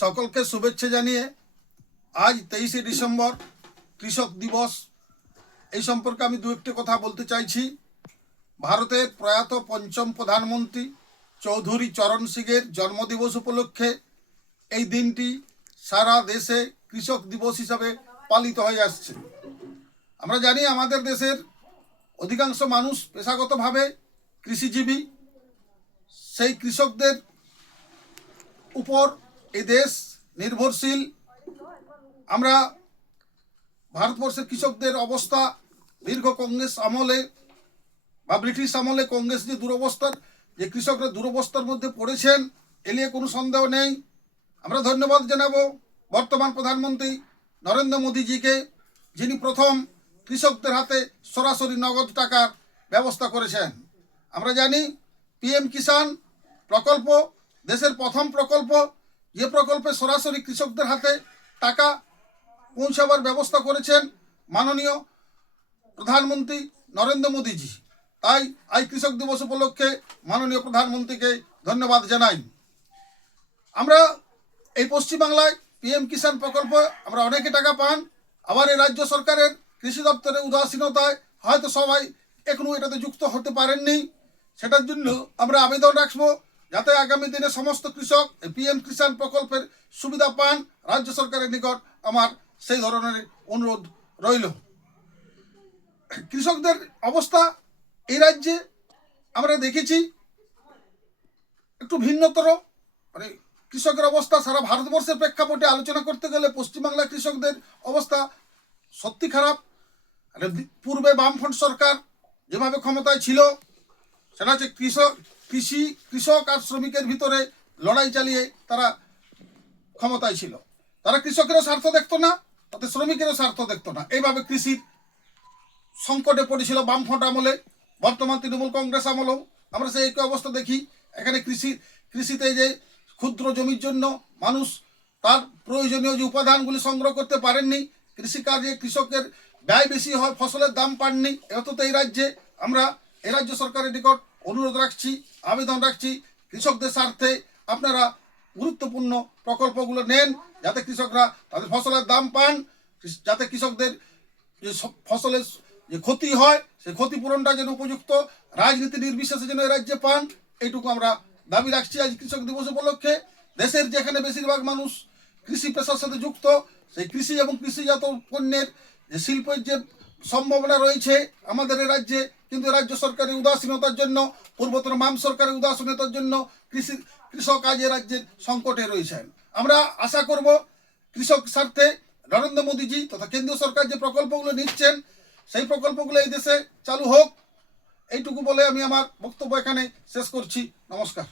সকলকে শুভেচ্ছা জানিয়ে আজ 23শে ডিসেম্বর কৃষক দিবস, এই সম্পর্কে আমি দু একটি কথা বলতে চাইছি। ভারতের প্রয়াত পঞ্চম প্রধানমন্ত্রী চৌধুরী চরণ সিংয়ের জন্মদিবস উপলক্ষে এই দিনটি সারা দেশে কৃষক দিবস হিসাবে পালিত হয়ে আসছে। আমরা জানি আমাদের দেশের অধিকাংশ মানুষ পেশাগতভাবে কৃষিজীবী। সেই কৃষকদের উপর এই দেশ নির্ভরশীল। আমরা ভারতবর্ষের কৃষকদের অবস্থা দীর্ঘ কংগ্রেস আমলে বা ব্রিটিশ আমলে কংগ্রেস যে কৃষকরা দুরবস্থার মধ্যে পড়েছেন, এ নিয়ে কোনো সন্দেহ নেই। আমরা ধন্যবাদ জানাবো বর্তমান প্রধানমন্ত্রী নরেন্দ্র মোদীজিকে, যিনি প্রথম কৃষকদের হাতে সরাসরি নগদ টাকার ব্যবস্থা করেছেন। আমরা জানি পিএম কিষাণ প্রকল্প দেশের প্রথম প্রকল্প, যে প্রকল্পে সরাসরি কৃষকদের হাতে টাকা পৌঁছাবার ব্যবস্থা করেছেন মাননীয় প্রধানমন্ত্রী নরেন্দ্র মোদীজি। তাই আজ কৃষক দিবস উপলক্ষে মাননীয় প্রধানমন্ত্রীকে ধন্যবাদ জানাই। আমরা এই পশ্চিমবাংলায় পিএম কিষাণ প্রকল্প আমরা অনেকে টাকা পান, আবার এই রাজ্য সরকারের কৃষি দপ্তরের উদাসীনতায় হয়তো সবাই এখনও এটাতে যুক্ত হতে পারেননি। সেটার জন্য আমরা আবেদন রাখবো যাতে আগামী দিনে সমস্ত কৃষক পিএম কিষাণ প্রকল্পের সুবিধা পান। রাজ্য সরকারের নিকট আমার সেই ধরনের অনুরোধ রইল। কৃষকদের অবস্থা এই রাজ্যে আমরা দেখেছি একটু ভিন্নতর। মানে কৃষকের অবস্থা সারা ভারতবর্ষের প্রেক্ষাপটে আলোচনা করতে গেলে পশ্চিমবাংলার কৃষকদের অবস্থা সত্যি খারাপ। পূর্বে বামফ্রন্ট সরকার যেভাবে ক্ষমতায় ছিল, সেটা হচ্ছে কৃষক আর শ্রমিকের ভিতরে লড়াই চালিয়ে তারা ক্ষমতায় ছিল। তারা কৃষকেরও স্বার্থ দেখতো না, তাতে শ্রমিকেরও স্বার্থ দেখতো না। এইভাবে কৃষির সংকটে পড়েছিল বামফ্রন্ট আমলে। বর্তমান তৃণমূল কংগ্রেস আমলেও আমরা সেই একই অবস্থা দেখি। এখানে কৃষিতে যে ক্ষুদ্র জমির জন্য মানুষ তার প্রয়োজনীয় যে উপাদানগুলি সংগ্রহ করতে পারেননি, কৃষিকাজে কৃষকের ব্যয় বেশি হয়, ফসলের দাম পাননি। অন্তত এই রাজ্যে আমরা এই রাজ্য সরকারের নিকট অনুরোধ রাখছি, আবেদন রাখছি, কৃষকদের স্বার্থে আপনারা গুরুত্বপূর্ণ প্রকল্পগুলো নেন, যাতে কৃষকরা তাদের ফসলের দাম পান, যাতে কৃষকদের যে ফসলের যে ক্ষতি হয় সেই ক্ষতিপূরণটা যেন উপযুক্ত রাজনীতি নির্বিশেষে যেন এই রাজ্যে পান, এইটুকু আমরা দাবি রাখছি। আজ কৃষক দিবস উপলক্ষে দেশের যেখানে বেশিরভাগ মানুষ কৃষি পেশার সাথে যুক্ত, সেই কৃষি এবং কৃষিজাত পণ্যের যে শিল্পের যে সম্ভাবনা রয়েছে আমাদের এই রাজ্যে, কিন্তু রাজ্য সরকারের উদাসীনতার জন্য, পূর্বতন বাম সরকারের উদাসীনতার জন্য কৃষক আজ এ রাজ্যের সংকটে রয়েছেন। আমরা আশা করব কৃষক স্বার্থে নরেন্দ্র মোদীজি তথা কেন্দ্রীয় সরকার যে প্রকল্পগুলো নিচ্ছেন, সেই প্রকল্পগুলো এই দেশে চালু হোক। এইটুকু বলে আমি আমার বক্তব্য এখানে শেষ করছি। নমস্কার।